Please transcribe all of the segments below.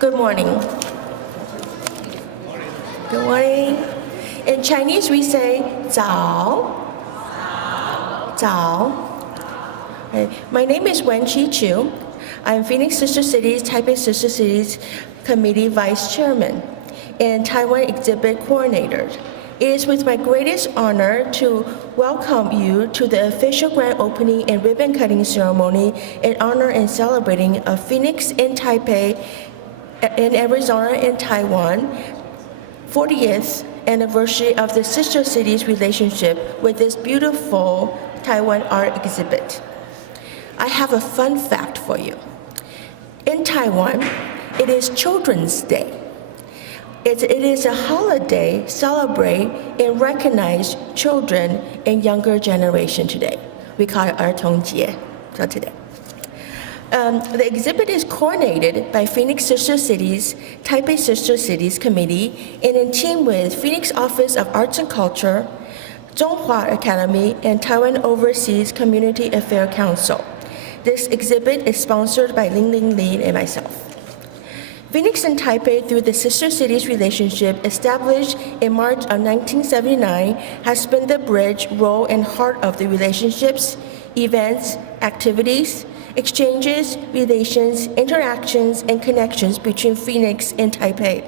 Good morning. Good morning. In Chinese, we say 早. 早. Okay. My name is Wen-Chi Chu. I'm Phoenix Sister Cities, Taipei Sister Cities Committee Vice Chairman and Taiwan Exhibit Coordinator. It is with my greatest honor to welcome you to the official grand opening and ribbon cutting ceremony in honor and celebrating of Phoenix in Taipei, in Arizona and Taiwan, 40th anniversary of the Sister Cities relationship with this beautiful Taiwan art exhibit. I have a fun fact for you. In Taiwan, it is Children's Day. It is a holiday celebrate and recognize children and younger generation today. We call it 儿童节, so today. The exhibit is coordinated by Phoenix Sister Cities, Taipei Sister Cities Committee, and in team with Phoenix Office of Arts and Culture, Zhonghua Academy, and Taiwan Overseas Community Affairs Council. This exhibit is sponsored by Ling Li and myself. Phoenix and Taipei, through the Sister Cities relationship established in March of 1979, has been the bridge, role, and heart of the relationships, events, activities, exchanges, relations, interactions, and connections between Phoenix and Taipei.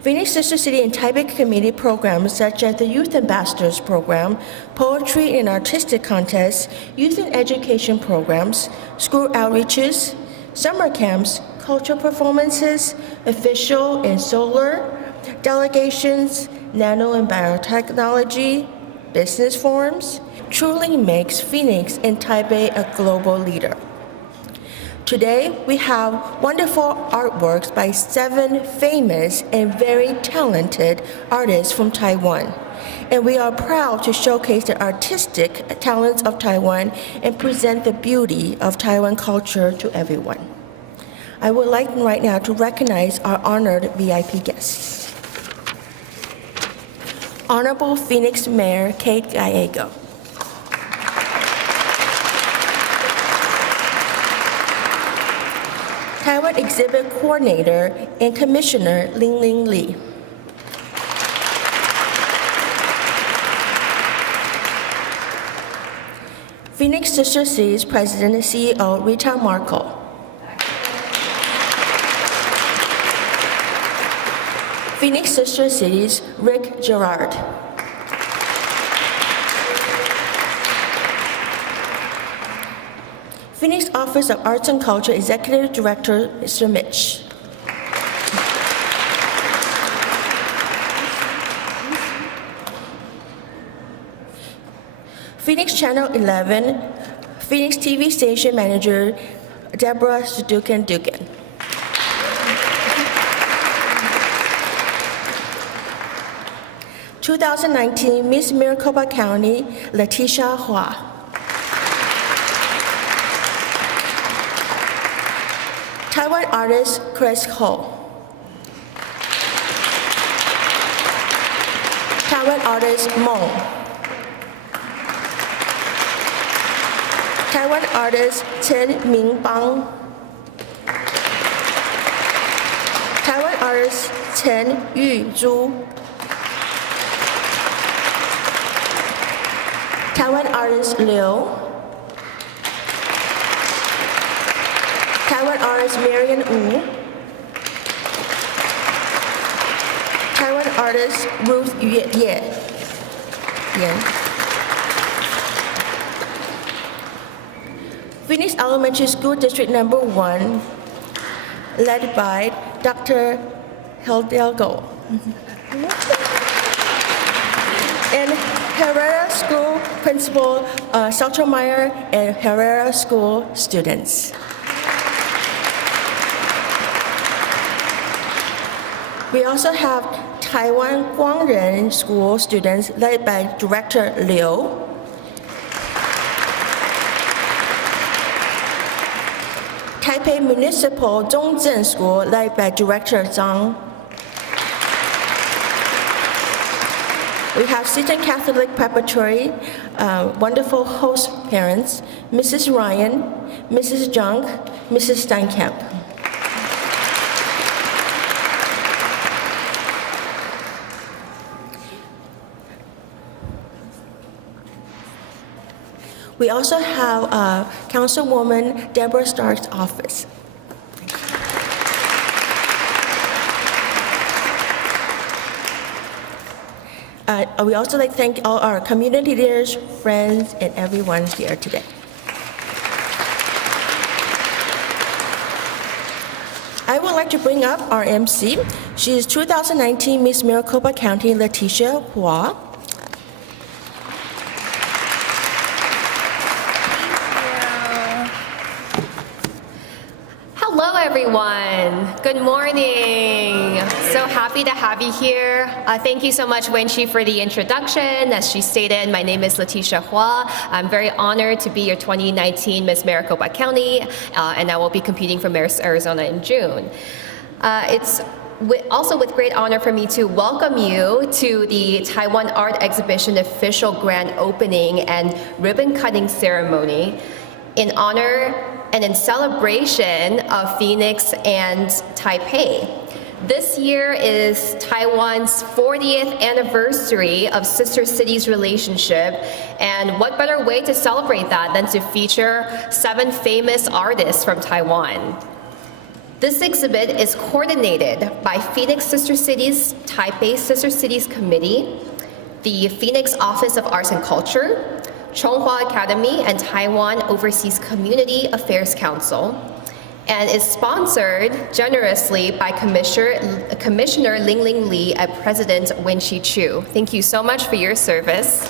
Phoenix Sister City and Taipei Committee programs such as the Youth Ambassadors Program, Poetry and Artistic Contests, Youth and Education Programs, School Outreaches, Summer Camps, Cultural Performances, Official and Solar, Delegations, Nano and Biotechnology, Business Forums, truly makes Phoenix and Taipei a global leader. Today, we have wonderful artworks by 7 famous and very talented artists from Taiwan. And we are proud to showcase the artistic talents of Taiwan and present the beauty of Taiwan culture to everyone. I would like right now to recognize our honored VIP guests. Honorable Phoenix Mayor Kate Gallego. Taiwan Exhibit Coordinator and Commissioner Ling Li. Phoenix Sister Cities President and CEO Rita Markle. Phoenix Sister Cities Rick Gerard. Phoenix Office of Arts and Culture Executive Director Mr. Mitch. Phoenix Channel 11, Phoenix TV Station Manager Deborah Dugan. 2019 Miss Maricopa County, Letitia Hua. Taiwan artist Chris Ho. Taiwan artist Meng. Taiwan artist Chen Mingbang. Taiwan artist Chen Yuzhu. Taiwan artist Liu. Taiwan artist Marian Wu. Taiwan artist Ruth Ye. Phoenix Elementary School District Number 1, led by Dr. Hidalgo. And Herrera School Principal Saltermeyer and Herrera School students. We also have Taiwan Guangren School students led by Director Liu. Taipei Municipal Zhongzhen School led by Director Zhang. We have Seton Catholic Preparatory, wonderful host parents, Mrs. Ryan, Mrs. Junk, Mrs. Steinkamp. We also have Councilwoman Deborah Stark's office. We also like to thank all our community leaders, friends, and everyone here today. I would like to bring up our MC. She is 2019 Miss Maricopa County, Letitia Hua. Hello, everyone. Good morning. So happy to have you here. Thank you so much, Wenxi, for the introduction. As she stated, my name is Letitia Hua. I'm very honored to be your 2019 Miss Maricopa County, and I will be competing for Miss Arizona in June. It's also with great honor for me to welcome you to the Taiwan Art Exhibition official grand opening and ribbon cutting ceremony in honor and in celebration of Phoenix and Taipei. This year is Taiwan's 40th anniversary of sister cities relationship, and what better way to celebrate that than to feature 7 famous artists from Taiwan. This exhibit is coordinated by Phoenix Sister Cities, Taipei Sister Cities Committee, the Phoenix Office of Arts and Culture, Chonghua Academy, and Taiwan Overseas Community Affairs Council, and is sponsored generously by Commissioner Ling Li and President Wenxi Chu. Thank you so much for your service.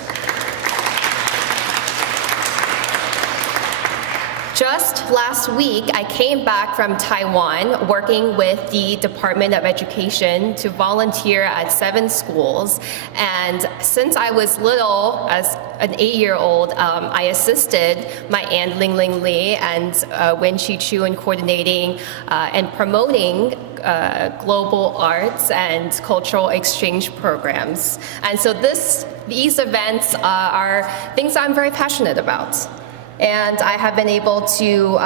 Just last week, I came back from Taiwan working with the Department of Education to volunteer at 7 schools. And since I was little, as an 8-year-old, I assisted my aunt Ling Li and Wenxi Chu in coordinating and promoting global arts and cultural exchange programs. And so these events are things I'm very passionate about. And I have been able to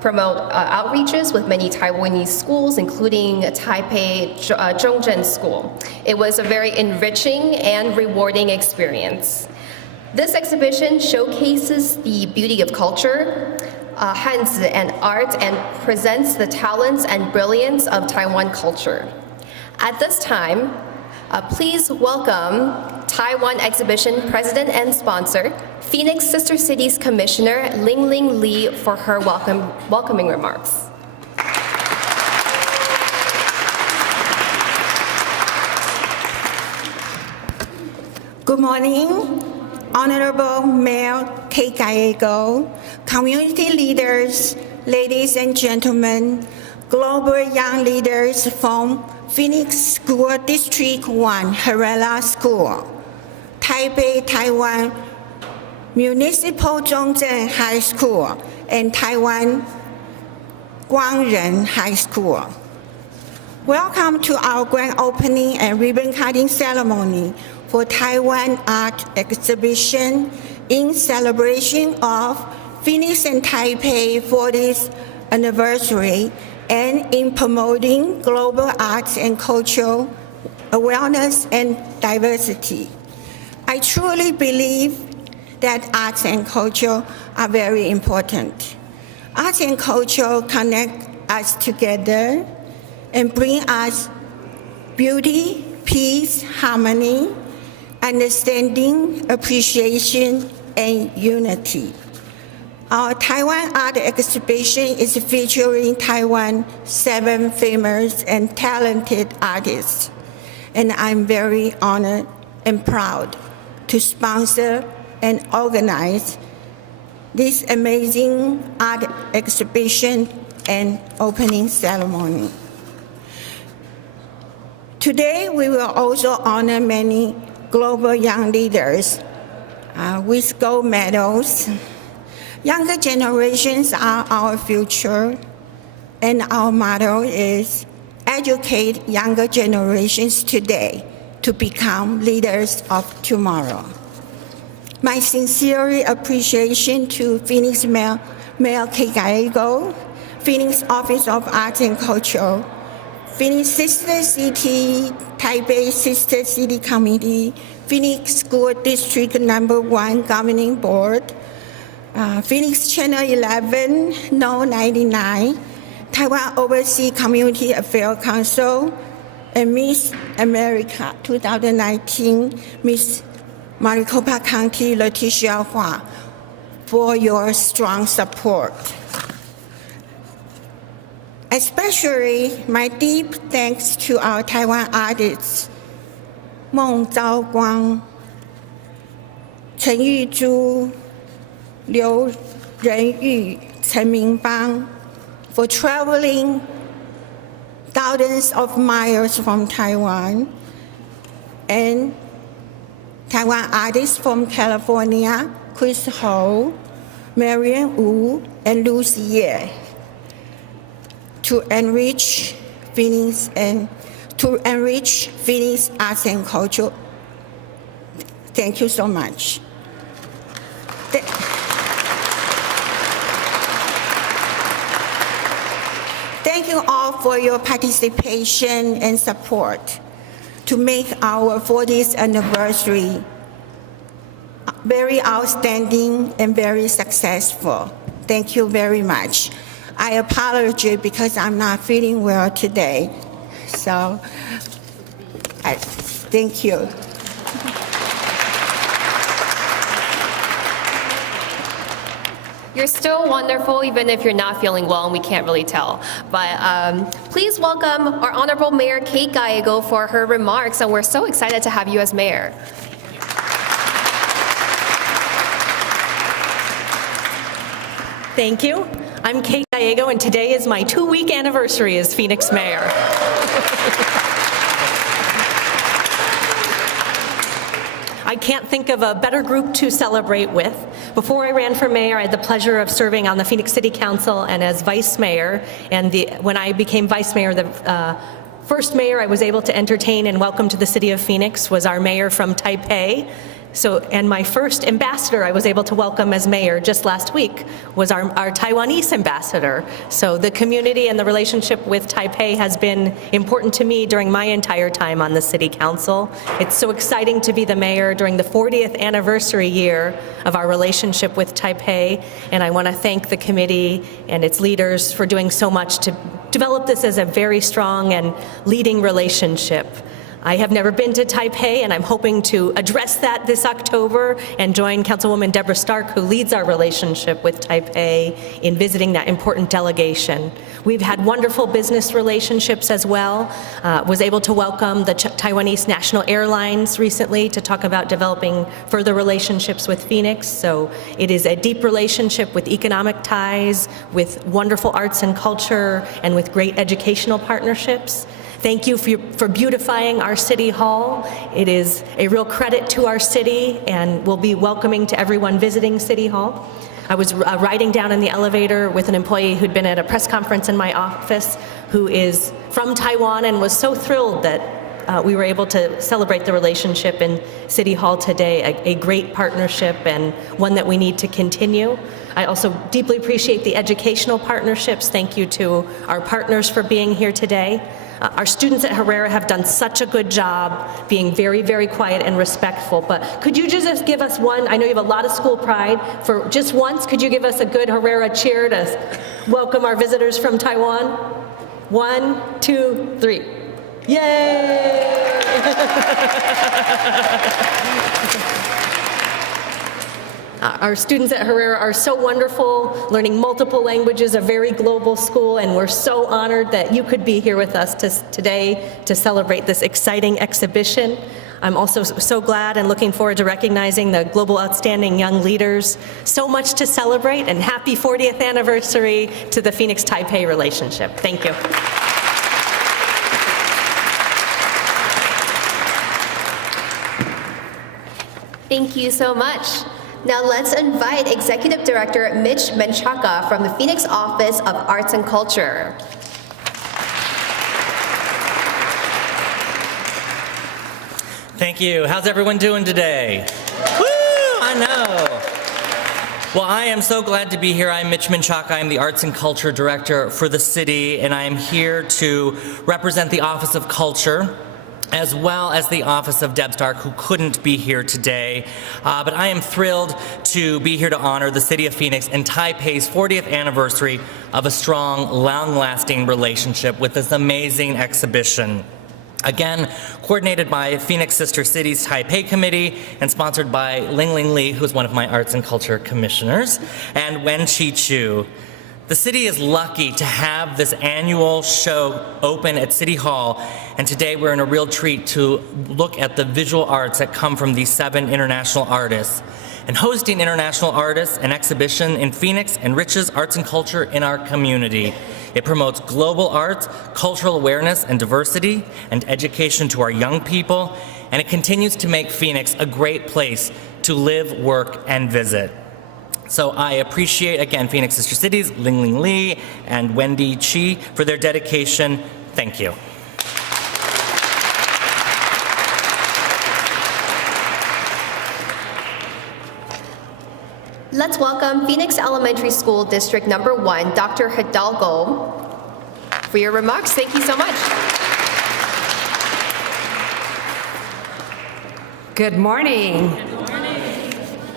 promote outreaches with many Taiwanese schools, including Taipei Zhongzhen School. It was a very enriching and rewarding experience. This exhibition showcases the beauty of culture, Hanzi and art, and presents the talents and brilliance of Taiwan culture. At this time, please welcome Taiwan Exhibition President and Sponsor, Phoenix Sister Cities Commissioner Ling Li, for her welcoming remarks. Good morning, Honorable Mayor Kay Gallego, community leaders, ladies and gentlemen, global young leaders from Phoenix School District 1, Harela School, Taipei, Taiwan Municipal Zhongzhen High School, and Taiwan Guangren High School. Welcome to our grand opening and ribbon cutting ceremony for Taiwan Art Exhibition in celebration of Phoenix and Taipei 40th anniversary and in promoting global arts and cultural awareness and diversity. I truly believe that arts and culture are very important. Arts and culture connect us together and bring us beauty, peace, harmony, understanding, appreciation, and unity. Our Taiwan Art Exhibition is featuring Taiwan's 7 famous and talented artists, and I'm very honored and proud to sponsor and organize this amazing art exhibition and opening ceremony. Today, we will also honor many global young leaders with gold medals. Younger generations are our future, and our motto is educate younger generations today to become leaders of tomorrow. My sincere appreciation to Phoenix Mayor Kay Gallego, Phoenix Office of Arts and Culture, Phoenix Sister City, Taipei Sister City Committee, Phoenix School District No. 1 Governing Board, Phoenix Channel 11, No 99, Taiwan Overseas Community Affairs Council, and Miss America 2019, Miss Maricopa County Leticia Hua, for your strong support. Especially my deep thanks to our Taiwan artists, Meng Zhaoguang, Chen Yuzhu, Liu Renyu, Chen Mingbang, for traveling thousands of miles from Taiwan, and Taiwan artists from California, Chris Ho, Marian Wu, and Lucy Ye, to enrich Phoenix arts and culture. Thank you so much. Thank you all for your participation and support to make our 40th anniversary very outstanding and very successful. Thank you very much. I apologize because I'm not feeling well today. So, thank you. You're still wonderful, even if you're not feeling well, and we can't really tell. But please welcome our Honorable Mayor Kate Gallego for her remarks, and we're so excited to have you as mayor. Thank you. I'm Kate Gallego, and today is my 2-week anniversary as Phoenix mayor. I can't think of a better group to celebrate with. Before I ran for mayor, I had the pleasure of serving on the Phoenix City Council and as vice mayor. And when I became vice mayor, the first mayor I was able to entertain and welcome to the city of Phoenix was our mayor from Taipei. And my first ambassador I was able to welcome as mayor just last week was our Taiwanese ambassador. So the community and the relationship with Taipei has been important to me during my entire time on the city council. It's so exciting to be the mayor during the 40th anniversary year of our relationship with Taipei, and I want to thank the committee and its leaders for doing so much to develop this as a very strong and leading relationship. I have never been to Taipei, and I'm hoping to address that this October and join Councilwoman Deborah Stark, who leads our relationship with Taipei, in visiting that important delegation. We've had wonderful business relationships as well. Was able to welcome the Taiwanese National Airlines recently to talk about developing further relationships with Phoenix. So it is a deep relationship with economic ties, with wonderful arts and culture, and with great educational partnerships. Thank you for beautifying our City Hall. It is a real credit to our city, and we'll be welcoming to everyone visiting City Hall. I was riding down in the elevator with an employee who'd been at a press conference in my office who is from Taiwan and was so thrilled that we were able to celebrate the relationship in City Hall today, a great partnership and one that we need to continue. I also deeply appreciate the educational partnerships. Thank you to our partners for being here today. Our students at Herrera have done such a good job being very, very quiet and respectful, but could you just give us one, I know you have a lot of school pride, for just once, could you give us a good Herrera cheer to welcome our visitors from Taiwan? 1, 2, 3. Yay! Our students at Herrera are so wonderful, learning multiple languages, a very global school, and we're so honored that you could be here with us today to celebrate this exciting exhibition. I'm also so glad and looking forward to recognizing the Global Outstanding Young Leaders. So much to celebrate, and happy 40th anniversary to the Phoenix-Taipei relationship. Thank you. Thank you so much. Now let's invite Executive Director Mitch Menchaca from the Phoenix Office of Arts and Culture. Thank you. How's everyone doing today? Woo! I know. Well, I am so glad to be here. I'm Mitch Menchaca. I'm the Arts and Culture Director for the city, and I am here to represent the Office of Culture. as well as the office of Deb Stark, who couldn't be here today. But I am thrilled to be here to honor the City of Phoenix and Taipei's 40th anniversary of a strong, long-lasting relationship with this amazing exhibition. Again, coordinated by Phoenix Sister Cities Taipei Committee and sponsored by Ling Li, who's one of my arts and culture commissioners, and Wen-Chi Chu. The city is lucky to have this annual show open at City Hall, and today we're in a real treat to look at the visual arts that come from these 7 international artists. And hosting international artists and exhibition in Phoenix enriches arts and culture in our community. It promotes global arts, cultural awareness and diversity, and education to our young people, and it continues to make Phoenix a great place to live, work, and visit. So I appreciate, again, Phoenix Sister Cities, Ling Li, and Wendy Chi for their dedication. Thank you. Let's welcome Phoenix Elementary School District Number 1, Dr. Hidalgo, for your remarks. Thank you so much. Good morning.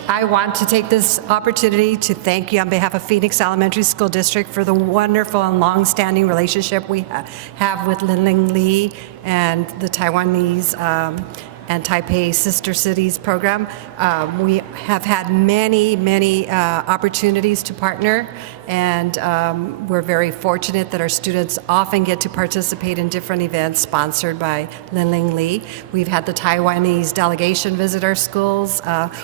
I want to take this opportunity to thank you on behalf of Phoenix Elementary School District for the wonderful and long-standing relationship we have with Ling Li and the Taiwanese and Taipei Sister Cities program. We have had many opportunities to partner, and we're very fortunate that our students often get to participate in different events sponsored by Ling Li. We've had the Taiwanese delegation visit our schools.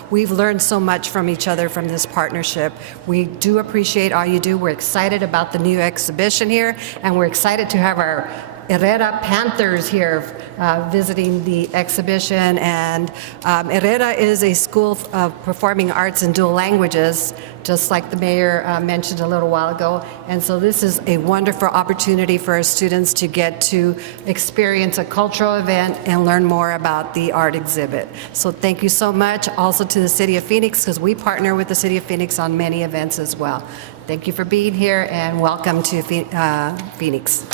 We've learned so much from each other from this partnership. We do appreciate all you do. We're excited about the new exhibition here, and we're excited to have our Herrera Panthers here visiting the exhibition. And Herrera is a school of performing arts and dual languages, just like the mayor mentioned a little while ago. And so this is a wonderful opportunity for our students to get to experience a cultural event and learn more about the art exhibit. So thank you so much. Also to the City of Phoenix, because we partner with the City of Phoenix on many events as well. Thank you for being here, and welcome to Phoenix.